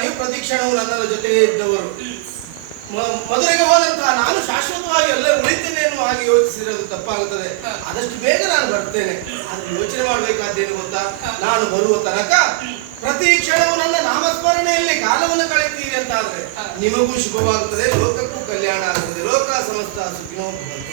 ನೀವು ಪ್ರತಿಕ್ಷಣವು ನನ್ನ ಜೊತೆಗೆ ಇದ್ದವರು. ಮದುವೆಗೆ ಹೋದಂತಹ ನಾನು ಶಾಶ್ವತವಾಗಿ ಎಲ್ಲ ಉಳಿತೇನೆ ಎನ್ನುವ ಹಾಗೆ ಯೋಚಿಸಿರೋದು ತಪ್ಪಾಗುತ್ತದೆ. ಆದಷ್ಟು ಬೇಗ ನಾನು ಬರ್ತೇನೆ. ಆದ್ರೆ ಯೋಚನೆ ಮಾಡ್ಬೇಕಾದ್ದೇನು ಗೊತ್ತಾ, ನಾನು ಬರುವ ತನಕ ಪ್ರತಿ ಕ್ಷಣವು ನನ್ನ ನಾಮಸ್ಮರಣೆಯಲ್ಲಿ ಕಾಲವನ್ನು ಕಳೆಯುತ್ತೀರಿ ಅಂತಾದ್ರೆ ನಿಮಗೂ ಶುಭವಾಗುತ್ತದೆ, ಲೋಕಕ್ಕೂ ಕಲ್ಯಾಣ ಆಗುತ್ತದೆ. ಲೋಕ ಸಮಸ್ತ ಸುಖಿನೋ ಭವಂತು.